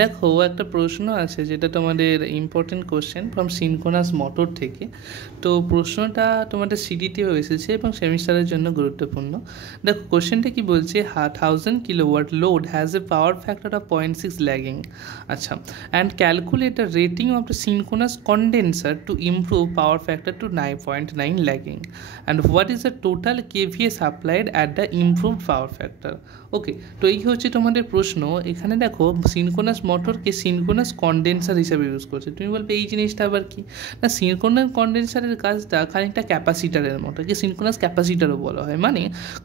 দেখো একটা প্রশ্ন আছে যেটা তোমাদের important question from synchronous motor থেকে। তো প্রশ্নটা তোমাদের সিডিটিও এসেছে এবং সেমিস্টারের জন্য গুরুত্বপূর্ণ। দেখো কোশ্চেনটা কি বলছে, 1000 kilowatt load has a power factor of 0.6 lagging. আচ্ছা, and calculate the rating of the synchronous condenser to improve power factor to 9.9 lagging, and what is the total kVA supplied at the improved power factor. Okay, তো এই হচ্ছে তোমাদের প্রশ্ন। এখানে দেখো synchronous মোটরকে synchronous condenser হিসেবে ইউজ করছে। তুমি বলবে এই জিনিসটা আবার কি? না, সিনক্রোনাস কন্ডেন্সারের কাজটা খানিকটা ক্যাপাসিটারের মতো, কি সিনক্রোনাস ক্যাপাসিটারও বলা হয়। মানে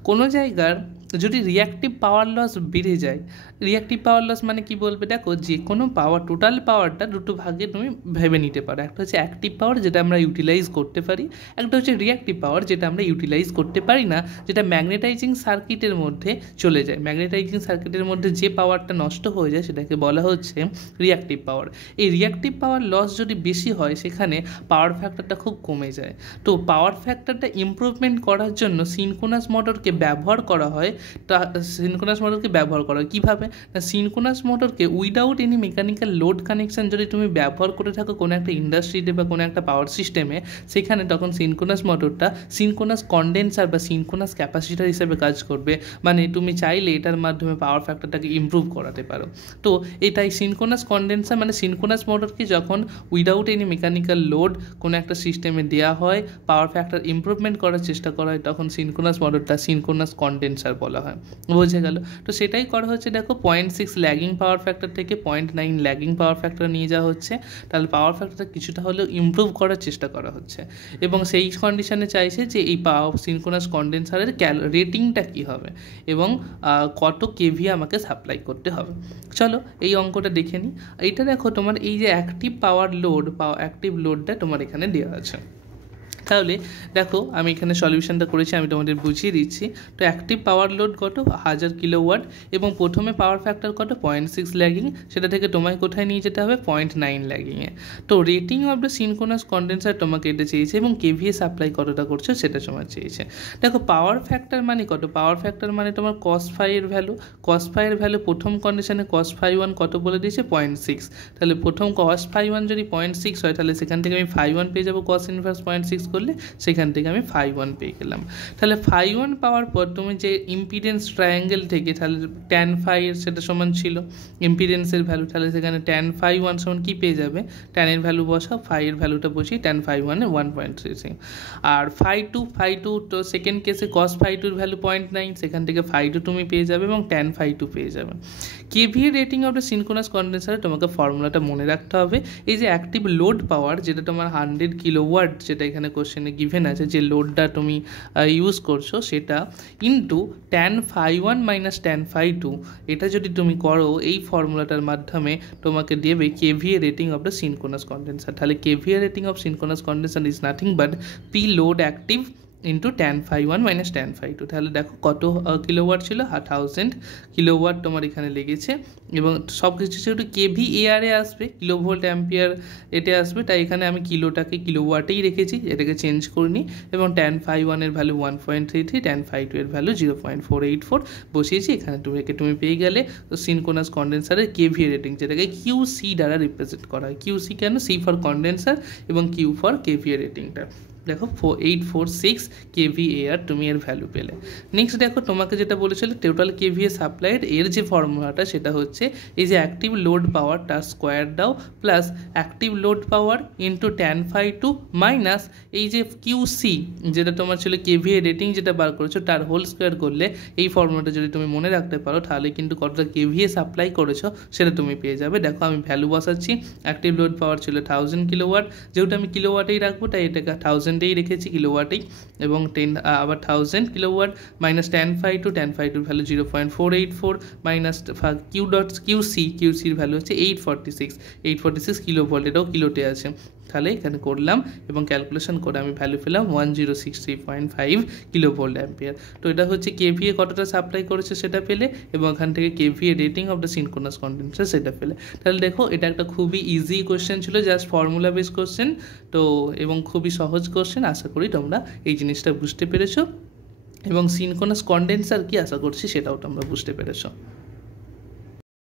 কোনো জায়গার যদি রিয়াক্টিভ পাওয়ার লস বেড়ে যায়, রিয়াক্টিভ পাওয়ার লস মানে কি বলবে, দেখো যে কোনো পাওয়ার, টোটাল পাওয়ারটা দুটো ভাগে তুমি ভেবে নিতে পারো। একটা হচ্ছে অ্যাক্টিভ পাওয়ার যেটা আমরা ইউটিলাইজ করতে পারি, একটা হচ্ছে রিয়াক্টিভ পাওয়ার যেটা আমরা ইউটিলাইজ করতে পারি না, যেটা ম্যাগনেটাইজিং সার্কিটের মধ্যে চলে যায়। ম্যাগনেটাইজিং সার্কিটের মধ্যে যে পাওয়ারটা নষ্ট হয়ে যায় সেটাকে বলা হচ্ছে রিয়াক্টিভ পাওয়ার। এই রিয়াক্টিভ পাওয়ার লস যদি বেশি হয় সেখানে পাওয়ার ফ্যাক্টরটা খুব কমে যায়। তো পাওয়ার ফ্যাক্টরটা ইমপ্রুভমেন্ট করার জন্য সিনক্রোনাস মোটরকে ব্যবহার করা হয়। সিনক্রোনাস মোটরকে ব্যবহার করা হয় কীভাবে? না, সিনক্রোনাস মোটরকে without any mechanical load connection যদি তুমি ব্যবহার করে থাকো কোনো একটা ইন্ডাস্ট্রিতে বা কোনো একটা পাওয়ার সিস্টেমে, সেখানে তখন সিনক্রোনাস মোটরটা সিনক্রোনাস কন্ডেন্সার বা সিনক্রোনাস ক্যাপাসিটার হিসেবে কাজ করবে। মানে তুমি চাইলে এটার মাধ্যমে পাওয়ার ফ্যাক্টরটাকে ইমপ্রুভ করাতে পারো। তো এটাই সিনক্রোনাস কন্ডেন্সার, মানে সিনক্রোনাস মোটরকে যখন উইদাউট এনি মেকানিক্যাল লোড কোনো একটা সিস্টেমে দেওয়া হয়, পাওয়ার ফ্যাক্টর ইমপ্রুভমেন্ট করার চেষ্টা করা হয়, তখন সিনক্রোনাস মোটরটা সিনক্রোনাস কন্ডেন্সার বলা হয়। বোঝা গেল? তো সেটাই করা হচ্ছে। দেখো 0.6 ল্যাগিং পাওয়ার ফ্যাক্টর থেকে 0.9 ল্যাগিং পাওয়ার ফ্যাক্টর নিয়ে যাওয়া হচ্ছে, তাহলে পাওয়ার ফ্যাক্টরটা কিছুটা হলেও ইমপ্রুভ করার চেষ্টা করা হচ্ছে। এবং সেই কন্ডিশনে চাইছে যে এই সিনক্রোনাস কন্ডেন্সারের রেটিংটা কী হবে এবং কত কেভি আমাকে সাপ্লাই করতে হবে। চলো এই অঙ্কটা দেখে নিই। এইটা দেখো তোমার এই যে অ্যাক্টিভ পাওয়ার লোড, অ্যাক্টিভ লোডটা তোমার এখানে দেওয়া আছে। তাহলে দেখো আমি এখানে সলিউশনটা করেছি, আমি তোমাদের বুঝিয়ে দিচ্ছি। তো অ্যাক্টিভ পাওয়ার লোড কত, 1000 কিলোওয়াট, এবং প্রথমে পাওয়ার ফ্যাক্টর কত, 0.6 ল্যাগিং। সেটা থেকে তোমায় কোথায় নিয়ে যেতে হবে, 0.9 ল্যাগিংয়ে। তো rating of the synchronous condenser তোমাকে এটা চেয়েছে এবং কেভিএ সাপ্লাই কতটা করছো সেটা তোমার চেয়েছে। দেখো পাওয়ার ফ্যাক্টর মানে কত, পাওয়ার ফ্যাক্টর মানে তোমার cos phi এর ভ্যালু। cos phi এর ভ্যালু প্রথম কন্ডিশনে cos phi 1 কত বলে দিয়েছে, 0.6। তাহলে প্রথম cos phi 1 যদি 0.6 হয় তাহলে সেখান থেকে আমি phi 1 পেয়ে যাবো, cos ইনভার্স 0.6 করলে সেখান থেকে আমি phi 1 পেয়ে গেলাম। তাহলে phi 1 পাওয়ার পর তুমি যে ইম্পিডেন্স ট্রায়াঙ্গেল থেকে তাহলে tan phi এর সেটা সমান ছিল ইম্পিডেন্সের ভ্যালু, তাহলে সেখানে tan phi 1 সমান কী পেয়ে যাবে, tan এর ভ্যালু বসাও, phi এর ভ্যালুটা বসিয়ে tan phi 1 এ 1.36। আর phi 2 তো সেকেন্ড কেসে cos phi 2 এর ভ্যালু 0.9, সেখান থেকে phi 2 তুমি পেয়ে যাবে এবং tan phi 2 পেয়ে যাবে। KVA rating of the synchronous কন্ডেন্সারে তোমাকে ফর্মুলাটা মনে রাখতে হবে। এই যে অ্যাক্টিভ লোড পাওয়ার যেটা তোমার 100 কিলোওয়াট, যেটা এখানে কোশ্চেনে গিভেন আছে, যে লোডটা তুমি ইউজ করছো সেটা into tan phi 1 minus tan phi 2, এটা যদি তুমি করো এই ফর্মুলাটার মাধ্যমে তোমাকে দেবে kVA rating of the synchronous condenser. তাহলে kVA rating of synchronous condenser is nothing but P load active into tan phi 1 minus tan phi 2। তাহলে দেখো কত কিলোওয়াট ছিল, 1000 কিলোওয়াট তোমার এখানে লেগেছে। এবং সব কিছু যেহেতু কেভি এআরে আসবে, কিলো ভোল্ট অ্যাম্পিয়ার এটা আসবে, তাই এখানে আমি কিলোটাকে কিলোওয়াটেই রেখেছি, এটাকে চেঞ্জ করিনি। এবং tan phi 1 এর ভ্যালু 1.33, tan phi 2 এর ভ্যালু 0.484 বসিয়েছি। এখানে তুমি পেয়ে গেলে সিনক্রোনাস কন্ডেন্সারের কেভিএ রেটিং, যেটাকে কিউসি দ্বারা রিপ্রেজেন্ট করা হয়। কিউসি কেন, সি ফর কন্ডেন্সার এবং কিউ ফর কেভিএ রেটিংটা। দেখো 4846 kVAR তুমি এর ভ্যালু পেলে। নেক্সট দেখো তোমাকে যেটা বলেছিল টোটাল কেভিএ সাপ্লাইড, এর যে ফর্মুলাটা সেটা হচ্ছে এই যে অ্যাক্টিভ লোড পাওয়ার তার স্কোয়ার দাও plus active load power into tan phi 2 minus এই যে কিউসি যেটা তোমার ছিল কেভিএ রেটিং যেটা বার করেছো তার হোল স্কোয়ার করলে এই ফর্মুলাটা যদি তুমি মনে রাখতে পারো তাহলে কিন্তু কতটা কেভিএ সাপ্লাই করেছো সেটা তুমি পেয়ে যাবে। দেখো আমি ভ্যালু বসাচ্ছি, অ্যাক্টিভ লোড পাওয়ার ছিল 1000 কিলোওয়াট, যেহেতু আমি কিলোওয়াটেই রাখবো তাই এটাকে 1000 রেখেছি কিলোওয়াটেই, এবং 10 আবার 1000 kilowatt minus tan phi 2 value 0.484 minus কিউসির ভ্যালু হচ্ছে 846 কিলো ভোল্ট, এটাও কিলোতে আছে। তাহলে এখানে করলাম এবং ক্যালকুলেশন করে আমি ভ্যালু পেলাম 1063.5 কিলো ভোল্ট অ্যাম্পিয়ার। তো এটা হচ্ছে কেভিএ কতটা সাপ্লাই করেছে সেটা পেলে, এবং এখান থেকে KVA rating of the synchronous condenser সেটা পেলে। তাহলে দেখো এটা একটা খুবই ইজি কোশ্চেন ছিল, জাস্ট ফর্মুলা বেস কোশ্চেন তো, এবং খুবই সহজ কোশ্চেন। আশা করি তোমরা এই জিনিসটা বুঝতে পেরেছো এবং সিনক্রোনাস কন্ডেন্সার কি আশা করছি সেটাও তোমরা বুঝতে পেরেছো।